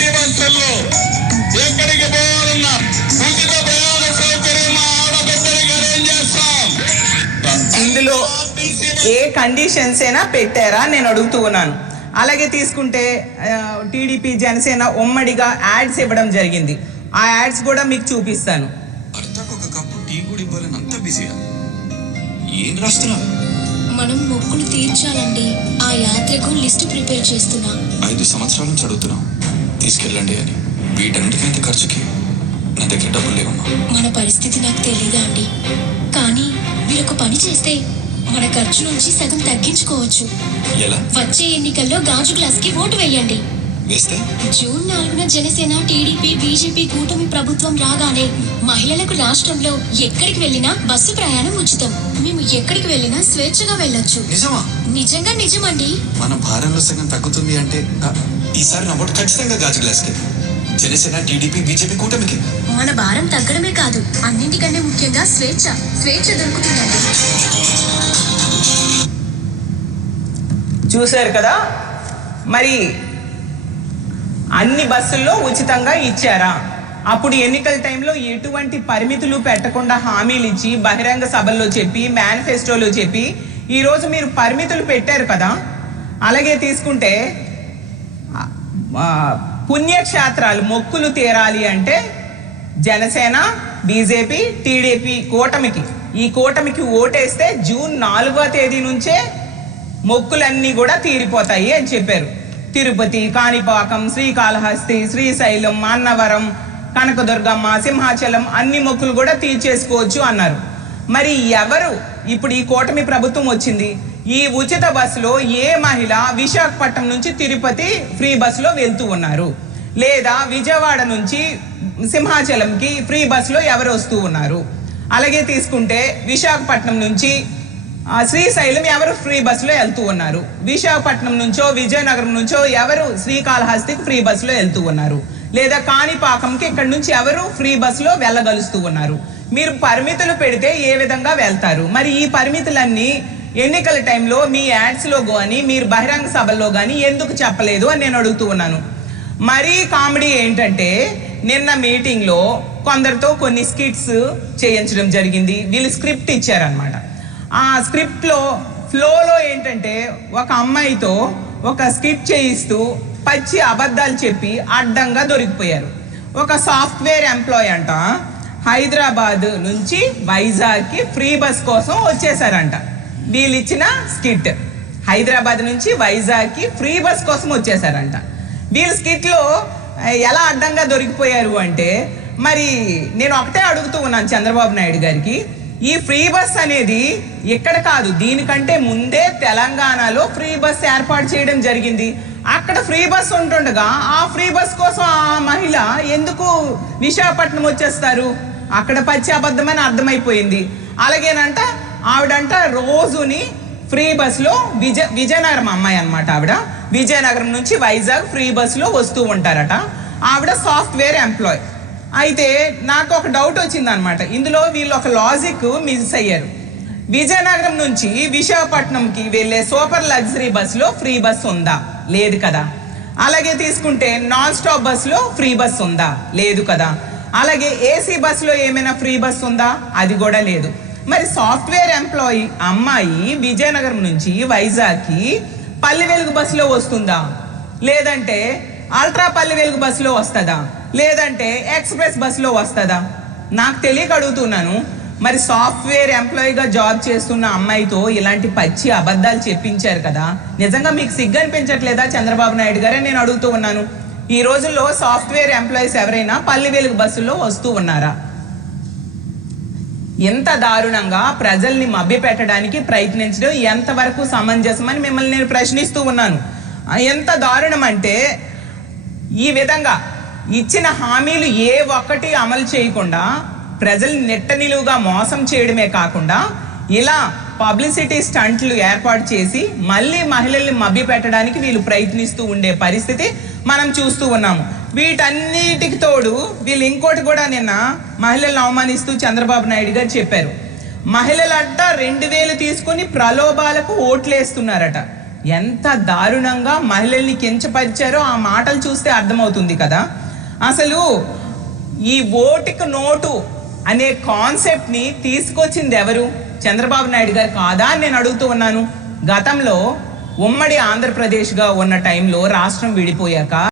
AC బస్సుల్లో ఎక్కడికి పోవాలన్నా ఉచిత ప్రయాణ సౌకర్యం ఆడబిడ్డలకు అరేంజ్ చేస్తాం. ఇందులో ఏ కండిషన్స్ అయినా పెట్టారా నేను అడుగుతూ ఉన్నాను. అలాగే తీసుకుంటే టీడీపీ జనసేన ఉమ్మడిగా యాడ్స్ ఇవ్వడం జరిగింది. ఆ యాడ్స్ కూడా మీకు చూపిస్తాను. భర్తకు ఒక కప్పు టీ కూడా ఇవ్వాలని అంత బిజీయా? ఏం రాస్తున్నావు? మనం మొక్కులు తీర్చాలండి. ఆ యాత్రకు లిస్ట్ ప్రిపేర్ చేస్తున్నా. 5 సంవత్సరాల నుంచి అడుగుతున్నాం తీసుకెళ్ళండి అని. వీటన్నిటికంటే ఖర్చుకి నా దగ్గర డబ్బులు లేవమ్మా. మన పరిస్థితి నాకు తెలీదా అండి, కానీ మీరు ఒక పని చేస్తే మన ఖర్చు నుంచి సగం తగ్గించుకోవచ్చు. ఎలా? వచ్చే ఎన్నికల్లో గాజు గ్లాస్ కి ఓటు వేయండి. వేస్తే జూన్ 4న జనసేన, టీడీపీ, బీజేపీ కూటమి ప్రభుత్వం రాగానే మహిళలకు రాష్ట్రంలో ఎక్కడికి వెళ్ళినా బస్సు ప్రయాణం ఉచితం. మేము ఎక్కడికి వెళ్ళినా స్వేచ్ఛగా వెళ్ళొచ్చు. నిజమా? నిజంగా నిజమండి. మన భారంలో సగం తగ్గుతుంది అంటే ఈసారి నా ఓటు ఖచ్చితంగా గాజు గ్లాస్కి. జనసేన, టీడీపీ, బీజేపీ కూటమికి. మన భారం తగ్గడమే కాదు, అన్నింటికన్నా ముఖ్యంగా స్వేచ్ఛ దొరుకుతుందండి. చూశారు కదా, మరి అన్ని బస్సుల్లో ఉచితంగా ఇచ్చారా? అప్పుడు ఎన్నికల టైంలో ఎటువంటి పరిమితులు పెట్టకుండా హామీలు ఇచ్చి బహిరంగ సభల్లో చెప్పి మేనిఫెస్టోలో చెప్పి ఈరోజు మీరు పరిమితులు పెట్టారు కదా. అలాగే తీసుకుంటే పుణ్యక్షేత్రాలు మొక్కులు తీరాలి అంటే జనసేన, బీజేపీ, టీడీపీ ఈ కూటమికి ఓటేస్తే జూన్ 4వ తేదీ నుంచే మొక్కులన్నీ కూడా తీరిపోతాయి అని చెప్పారు. తిరుపతి, కాణిపాకం, శ్రీకాళహస్తి, శ్రీశైలం, అన్నవరం, కనకదుర్గమ్మ, సింహాచలం అన్ని మొక్కులు కూడా తీర్చేసుకోవచ్చు అన్నారు. మరి ఎవరు ఇప్పుడు ఈ కూటమి ప్రభుత్వం వచ్చింది, ఈ ఉచిత బస్సులో ఏ మహిళ విశాఖపట్నం నుంచి తిరుపతి ఫ్రీ బస్సులో వెళ్తూ ఉన్నారు? లేదా విజయవాడ నుంచి సింహాచలంకి ఫ్రీ బస్సులో ఎవరు వస్తూ ఉన్నారు? అలాగే తీసుకుంటే విశాఖపట్నం నుంచి శ్రీశైలం ఎవరు ఫ్రీ బస్సులో వెళ్తూ ఉన్నారు? విశాఖపట్నం నుంచో విజయనగరం నుంచో ఎవరు శ్రీకాళహస్తికి ఫ్రీ బస్సులో వెళ్తూ ఉన్నారు? లేదా కాణిపాకంకి ఇక్కడ నుంచి ఎవరు ఫ్రీ బస్సులో వెళ్ళగలుస్తూ ఉన్నారు? మీరు పరిమితులు పెడితే ఏ విధంగా వెళ్తారు? మరి ఈ పరిమితులన్నీ ఎన్నికల టైంలో మీ యాడ్స్లో కానీ మీరు బహిరంగ సభల్లో కానీ ఎందుకు చెప్పలేదు అని నేను అడుగుతూ ఉన్నాను. మరీ కామెడీ ఏంటంటే నిన్న మీటింగ్లో కొందరితో కొన్ని స్కిట్స్ చేయించడం జరిగింది. వీళ్ళు స్క్రిప్ట్ ఇచ్చారనమాట. ఆ స్క్రిప్ట్లో ఫ్లోలో ఏంటంటే ఒక అమ్మాయితో ఒక స్కిట్ చేయిస్తూ పచ్చి అబద్ధాలు చెప్పి అడ్డంగా దొరికిపోయారు. ఒక సాఫ్ట్వేర్ ఎంప్లాయ్ అంట హైదరాబాద్ నుంచి వైజాగ్కి ఫ్రీ బస్ కోసం వచ్చేసారంట. వీళ్ళు ఇచ్చిన స్కిట్ హైదరాబాద్ నుంచి వైజాగ్కి ఫ్రీ బస్ కోసం వచ్చేసారంట. వీళ్ళు స్కిట్లో ఎలా అడ్డంగా దొరికిపోయారు అంటే, మరి నేను ఒకటే అడుగుతూ ఉన్నాను చంద్రబాబు నాయుడు గారికి, ఈ ఫ్రీ బస్ అనేది ఇక్కడ కాదు, దీనికంటే ముందే తెలంగాణలో ఫ్రీ బస్ ఏర్పాటు చేయడం జరిగింది. అక్కడ ఫ్రీ బస్ ఉంటుండగా ఆ ఫ్రీ బస్ కోసం ఆ మహిళ ఎందుకు విశాఖపట్నం వచ్చేస్తారు? అక్కడ పచ్చి అబద్ధమని అర్థమైపోయింది. అలాగేనంట ఆవిడంట రోజుని ఫ్రీ బస్లో విజయనగరం అమ్మాయి అనమాట. ఆవిడ విజయనగరం నుంచి వైజాగ్ ఫ్రీ బస్లో వస్తూ ఉంటారట. ఆవిడ సాఫ్ట్వేర్ ఎంప్లాయ్. అయితే నాకు ఒక డౌట్ వచ్చింది అనమాట. ఇందులో వీళ్ళు ఒక లాజిక్ మిస్ అయ్యారు. విజయనగరం నుంచి విశాఖపట్నంకి వెళ్ళే సూపర్ లగ్జరీ బస్సులో ఫ్రీ బస్ ఉందా? లేదు కదా. అలాగే తీసుకుంటే నాన్ స్టాప్ బస్సులో ఫ్రీ బస్ ఉందా? లేదు కదా. అలాగే ఏసీ బస్సులో ఏమైనా ఫ్రీ బస్ ఉందా? అది కూడా లేదు. మరి సాఫ్ట్వేర్ ఎంప్లాయీ అమ్మాయి విజయనగరం నుంచి వైజాగ్కి పల్లె వెలుగు బస్సులో వస్తుందా? లేదంటే అల్ట్రా పల్లె వెలుగు బస్సులో వస్తుందా? లేదంటే ఎక్స్ప్రెస్ బస్సులో వస్తుందా? నాకు తెలియక అడుగుతున్నాను. మరి సాఫ్ట్వేర్ ఎంప్లాయీగా జాబ్ చేస్తున్న అమ్మాయితో ఇలాంటి పచ్చి అబద్ధాలు చెప్పించారు కదా, నిజంగా మీకు సిగ్గు అనిపించట్లేదా చంద్రబాబు నాయుడు గారే నేను అడుగుతూ ఉన్నాను. ఈ రోజుల్లో సాఫ్ట్వేర్ ఎంప్లాయీస్ ఎవరైనా పల్లె వెలుగు బస్సుల్లో వస్తూ ఉన్నారా? ఎంత దారుణంగా ప్రజల్ని మభ్యపెట్టడానికి ప్రయత్నించడం ఎంతవరకు సమంజసమని మిమ్మల్ని నేను ప్రశ్నిస్తూ ఉన్నాను. ఎంత దారుణం అంటే, ఈ విధంగా ఇచ్చిన హామీలు ఏ ఒక్కటి అమలు చేయకుండా ప్రజల్ని నిట్టనిలువుగా మోసం చేయడమే కాకుండా ఇలా పబ్లిసిటీ స్టంట్లు ఏర్పాటు చేసి మళ్ళీ మహిళల్ని మభ్యపెట్టడానికి వీళ్ళు ప్రయత్నిస్తూ ఉండే పరిస్థితి మనం చూస్తూ ఉన్నాము. వీటన్నిటికి తోడు వీళ్ళు ఇంకోటి కూడా నిన్న మహిళలను అవమానిస్తూ చంద్రబాబు నాయుడు గారు చెప్పారు. మహిళలంట 2000 తీసుకుని ప్రలోభాలకు ఓట్లేస్తున్నారట. ఎంత దారుణంగా మహిళల్ని కించపరిచారో ఆ మాటలు చూస్తే అర్థమవుతుంది కదా. అసలు ఈ ఓటుకు నోటు అనే కాన్సెప్ట్ని తీసుకొచ్చింది ఎవరు? చంద్రబాబు నాయుడు గారు కాదా అని నేను అడుగుతూ ఉన్నాను. గతంలో ఉమ్మడి ఆంధ్రప్రదేశ్గా ఉన్న టైంలో రాష్ట్రం విడిపోయాక